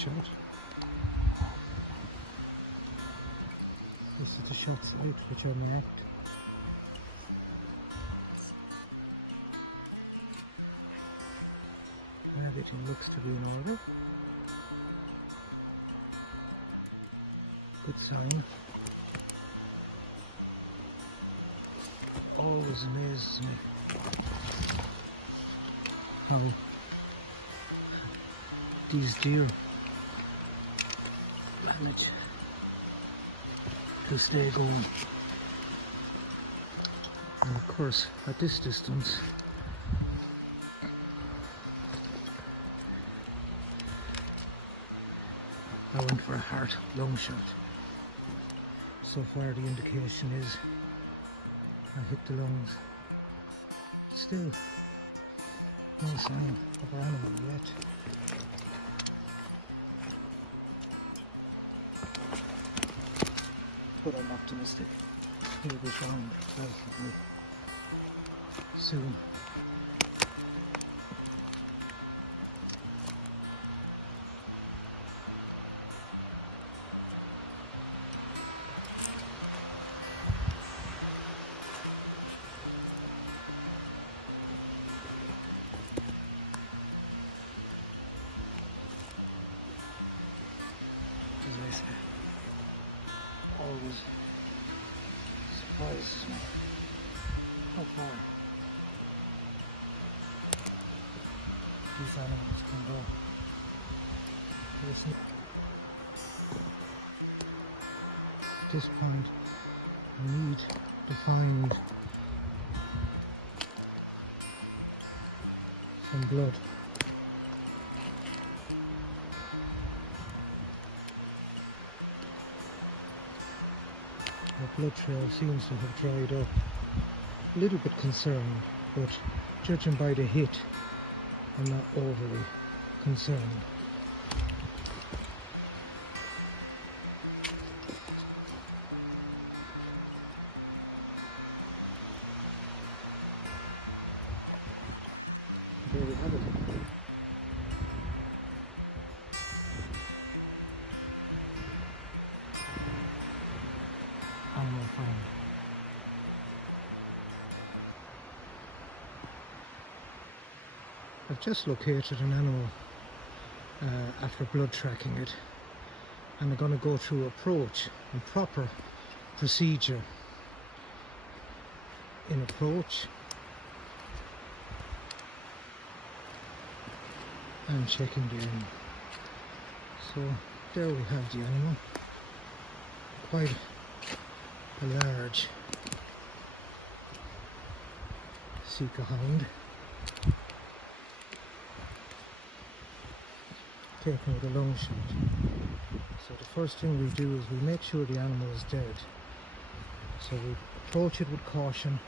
shot. This is the shot site which I marked. Everything looks to be in order. Good sign. Always amazes me how these deer manage to stay going. And of course, at this distance, I went for a heart lung shot. So far the indication is I hit the lungs. Still no sign of our animal yet. But I'm optimistic he'll be found relatively soon. As I say, always surprises me how far these animals can go. At this point, I need to find some blood. The blood trail seems to have dried up. A little bit concerned, but judging by the hit, I'm not overly concerned. There we have it. Animal found. I've just located an animal after blood tracking it, and I'm going to go through approach and proper procedure in approach and checking the animal. So there we have the animal, quite a large Sika hound, taken with a lung shot. So the first thing we do is we make sure the animal is dead. So we approach it with caution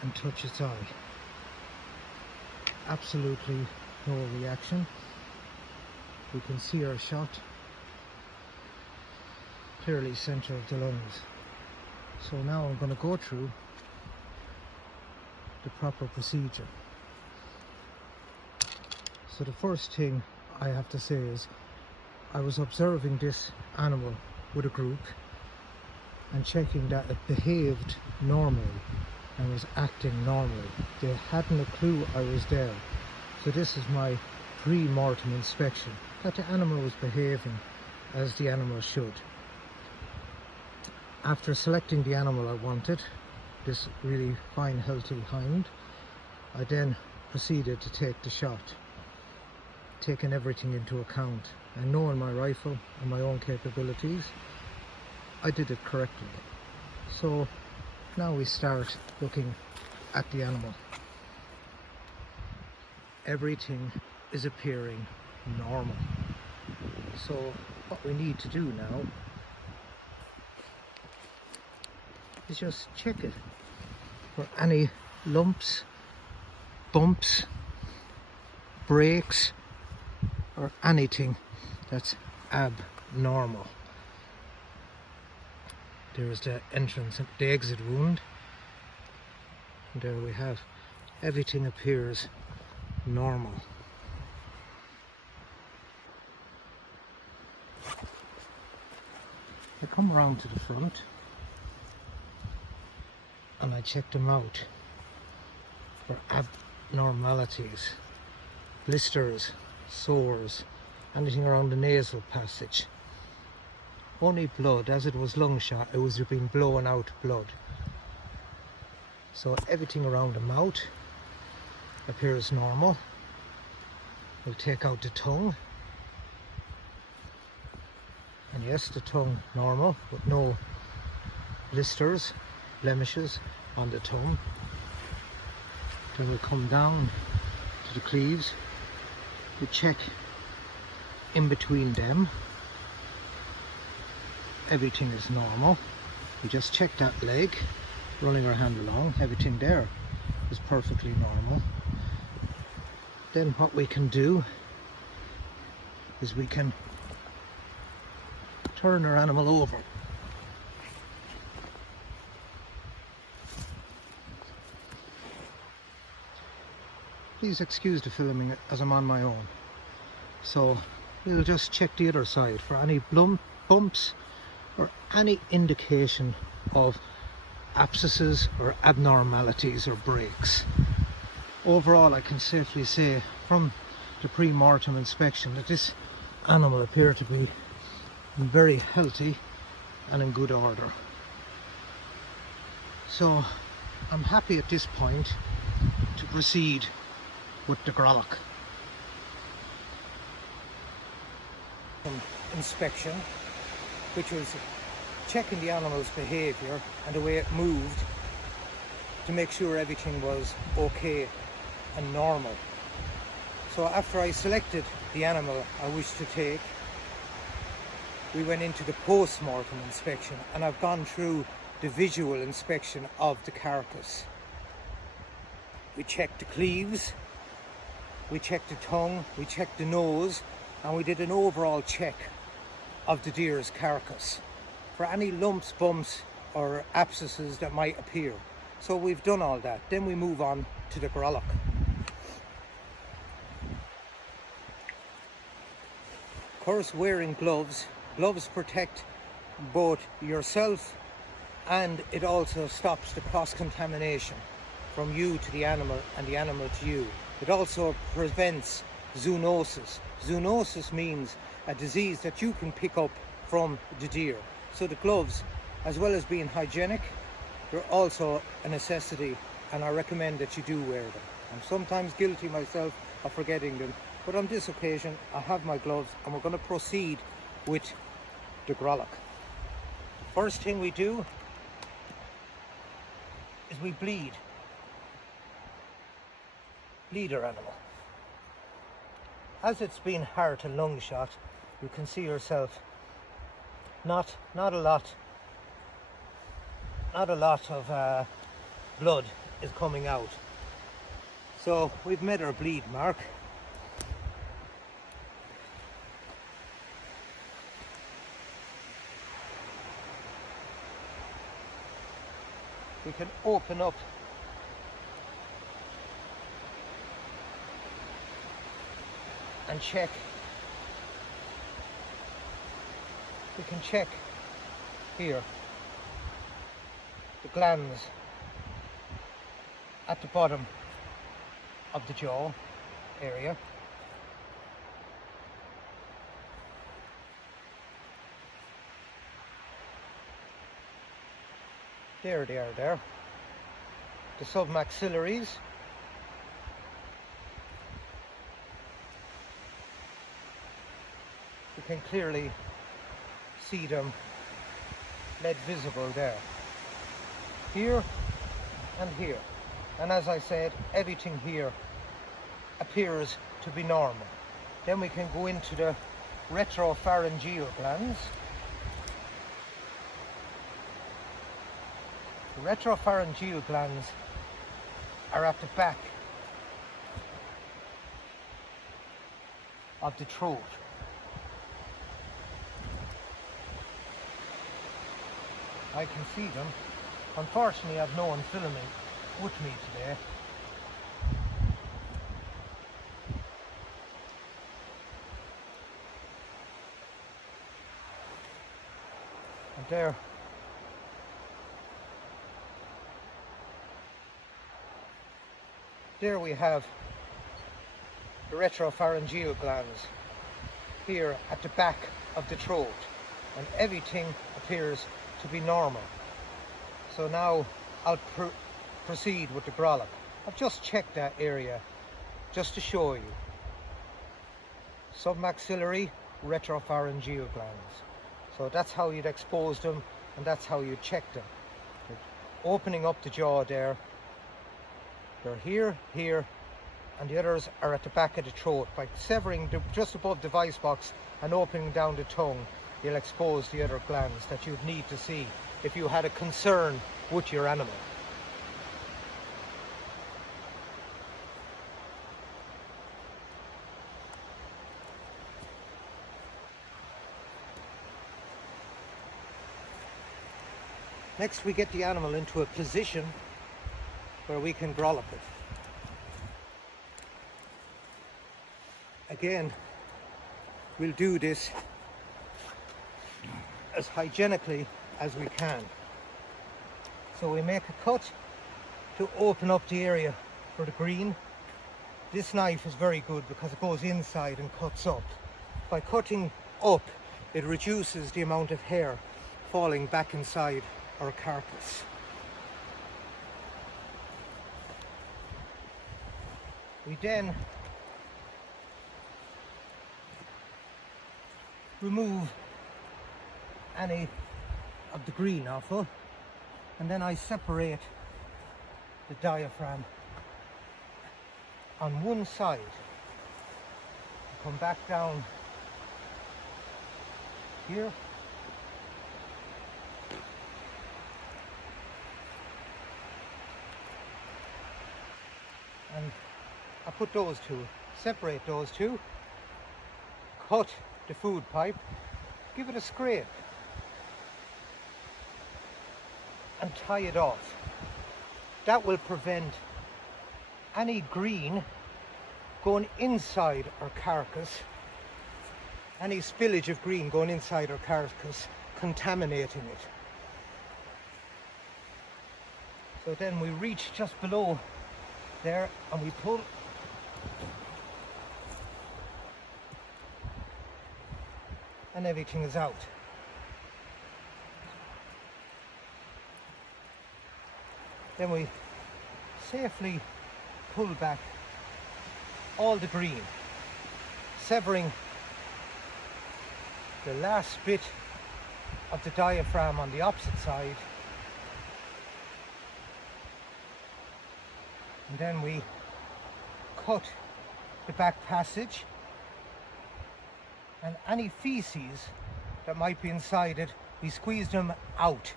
and touch its eye. Absolutely no reaction. We can see our shot clearly center of the lungs. So now I'm going to go through the proper procedure. So the first thing I have to say is I was observing this animal with a group and checking that it behaved normally and was acting normally. They hadn't a clue I was there. So this is my pre-mortem inspection, that the animal was behaving as the animal should. After selecting the animal I wanted, this really fine healthy hind, I then proceeded to take the shot, taking everything into account and knowing my rifle and my own capabilities, I did it correctly. So now we start looking at the animal. Everything is appearing normal. So what we need to do now is just check it for any lumps, bumps, breaks, or anything that's abnormal. There is the entrance, the exit wound. And there we have, everything appears normal. I come around to the front and I check them out for abnormalities, blisters, sores, anything around the nasal passage. Only blood, as it was lung shot, it was being blown out blood. So everything around the mouth appears normal. We'll take out the tongue. And yes, the tongue normal, with no blisters, blemishes on the tongue. Then we'll come down to the cleaves. We check in between them. Everything is normal. We just check that leg, running our hand along. Everything there is perfectly normal. Then what we can do is we can turn our animal over. Please excuse the filming as I'm on my own. So we'll just check the other side for any bumps or any indication of abscesses or abnormalities or breaks. Overall, I can safely say from the pre-mortem inspection that this animal appeared to be very healthy and in good order. So I'm happy at this point to proceed with the Grolloch. Inspection, which was checking the animal's behaviour and the way it moved to make sure everything was okay and normal. So after I selected the animal I wished to take, we went into the post-mortem inspection, and I've gone through the visual inspection of the carcass. We checked the cleaves, we checked the tongue, we checked the nose, and we did an overall check of the deer's carcass for any lumps, bumps or abscesses that might appear. So we've done all that. Then we move on to the Grolloch. Of course, wearing gloves. Gloves protect both yourself, and it also stops the cross-contamination from you to the animal and the animal to you. It also prevents zoonosis. Zoonosis means a disease that you can pick up from the deer. So the gloves, as well as being hygienic, they're also a necessity, and I recommend that you do wear them. I'm sometimes guilty myself of forgetting them, but on this occasion I have my gloves and we're going to proceed with the Grolloch. First thing we do is we bleed our animal. As it's been heart and lung shot, you can see yourself not a lot of blood is coming out. So we've made our bleed mark. We can open up and check. We can check here the glands at the bottom of the jaw area. There they are there. The submaxillaries. You can clearly see them lead visible there. Here and here. And as I said, everything here appears to be normal. Then we can go into the retropharyngeal glands. The retropharyngeal glands are at the back of the throat. I can see them. Unfortunately, I've no one filming with me today. And there we have the retropharyngeal glands here at the back of the throat, and everything appears to be normal. So now I'll proceed with the Grolloch. I've just checked that area just to show you. Submaxillary retropharyngeal glands. So that's how you'd expose them, and that's how you check them. Opening up the jaw there. They're here, here, and the others are at the back of the throat. By severing just above the voice box and opening down the tongue, you'll expose the other glands that you'd need to see if you had a concern with your animal. Next, we get the animal into a position where we can Grolloch it. Again, we'll do this as hygienically as we can. So we make a cut to open up the area for the green. This knife is very good because it goes inside and cuts up. By cutting up, it reduces the amount of hair falling back inside our carcass. We then remove any of the green offal, and then I separate the diaphragm on one side. Come back down here. And I put those two, separate those two, cut the food pipe, give it a scrape, and tie it off. That will prevent any green going inside our carcass, any spillage of green going inside our carcass, contaminating it. So then we reach just below there and we pull, and everything is out. Then we safely pull back all the green, severing the last bit of the diaphragm on the opposite side, and then we cut the back passage, and any feces that might be inside it, we squeeze them out.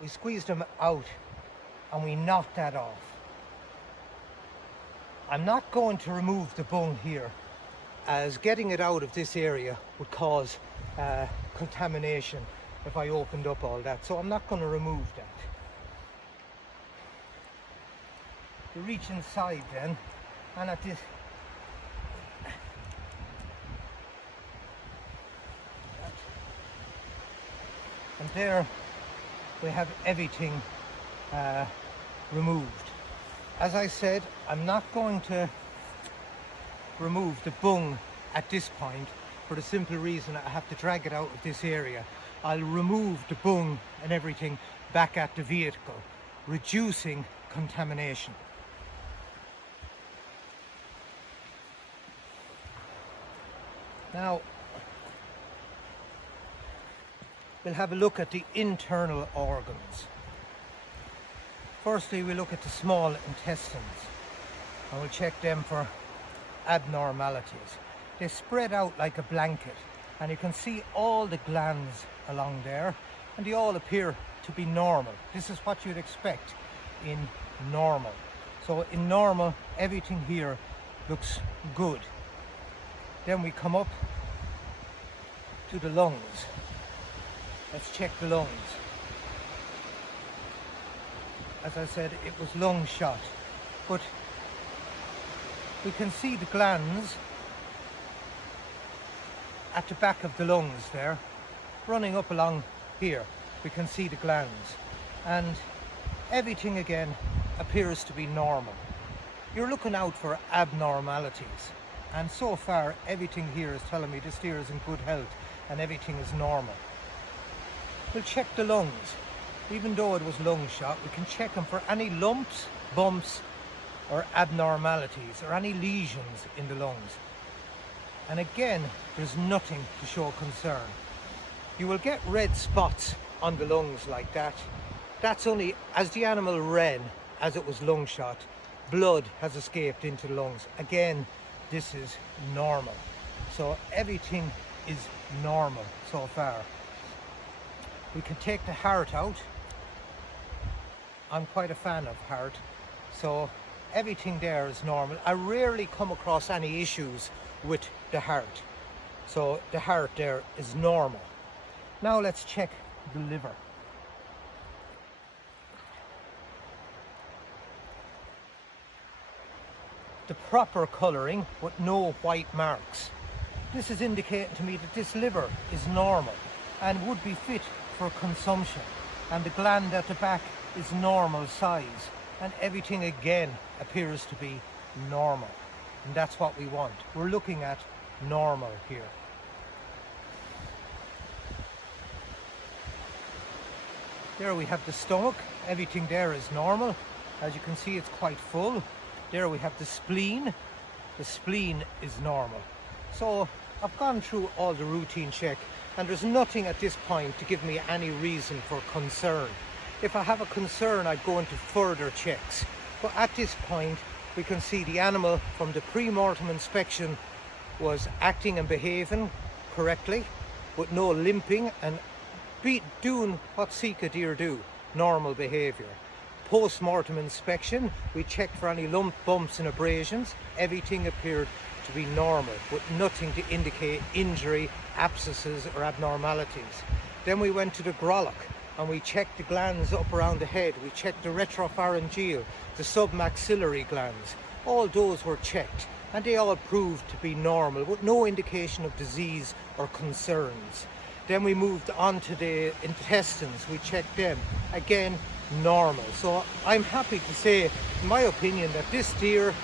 We squeeze them out and we knock that off. I'm not going to remove the bung here, as getting it out of this area would cause contamination if I opened up all that, so I'm not going to remove that. You reach inside then, and at this, and there we have everything removed. As I said, I'm not going to remove the bung at this point for the simple reason I have to drag it out of this area. I'll remove the bung and everything back at the vehicle, reducing contamination. Now, we'll have a look at the internal organs. Firstly, we look at the small intestines and we'll check them for abnormalities. They spread out like a blanket and you can see all the glands along there, and they all appear to be normal. This is what you'd expect in normal. So in normal, everything here looks good. Then we come up to the lungs. Let's check the lungs. As I said, it was lung shot, but we can see the glands at the back of the lungs there, running up along here we can see the glands, and everything again appears to be normal. You're looking out for abnormalities, and so far everything here is telling me this deer is in good health and everything is normal. We'll check the lungs. Even though it was lung shot, we can check them for any lumps, bumps or abnormalities or any lesions in the lungs. And again, there's nothing to show concern. You will get red spots on the lungs like that. That's only as the animal ran, as it was lung shot, blood has escaped into the lungs. Again, this is normal. So everything is normal so far. We can take the heart out. I'm quite a fan of heart, so everything there is normal. I rarely come across any issues with the heart, so the heart there is normal. Now let's check the liver. The proper colouring with no white marks. This is indicating to me that this liver is normal and would be fit for consumption, and the gland at the back is normal size, and everything again appears to be normal, and that's what we want. We're looking at normal here. There we have the stomach. Everything there is normal. As you can see, it's quite full. There we have the spleen. The spleen is normal. So I've gone through all the routine check, and there's nothing at this point to give me any reason for concern. If I have a concern, I'd go into further checks. But at this point, we can see the animal from the pre-mortem inspection was acting and behaving correctly, with no limping and doing what Sika deer do, normal behaviour. Post-mortem inspection, we checked for any lump, bumps and abrasions. Everything appeared to be normal, with nothing to indicate injury, abscesses or abnormalities. Then we went to the Grolloch and we checked the glands up around the head. We checked the retropharyngeal, the submaxillary glands. All those were checked and they all proved to be normal, with no indication of disease or concerns. Then we moved on to the intestines. We checked them. Again, normal. So I'm happy to say, in my opinion, that this deer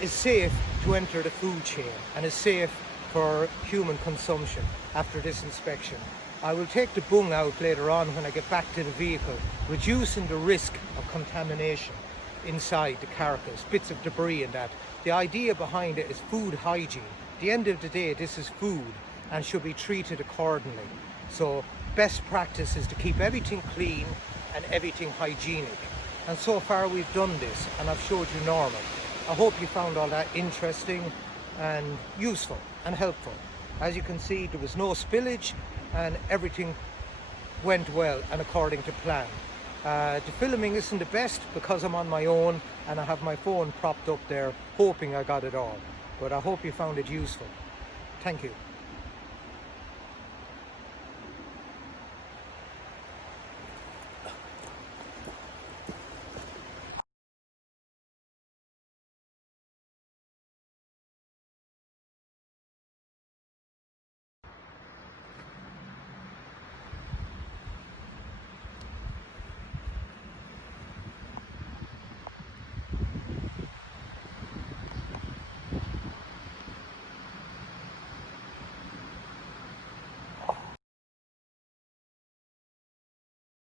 is safe to enter the food chain and is safe for human consumption after this inspection. I will take the bung out later on when I get back to the vehicle, reducing the risk of contamination inside the carcass, bits of debris and that. The idea behind it is food hygiene. At the end of the day, this is food and should be treated accordingly. So best practice is to keep everything clean and everything hygienic. And so far we've done this, and I've showed you normal. I hope you found all that interesting and useful and helpful. As you can see, there was no spillage and everything went well and according to plan. The filming isn't the best because I'm on my own and I have my phone propped up there hoping I got it all. But I hope you found it useful. Thank you.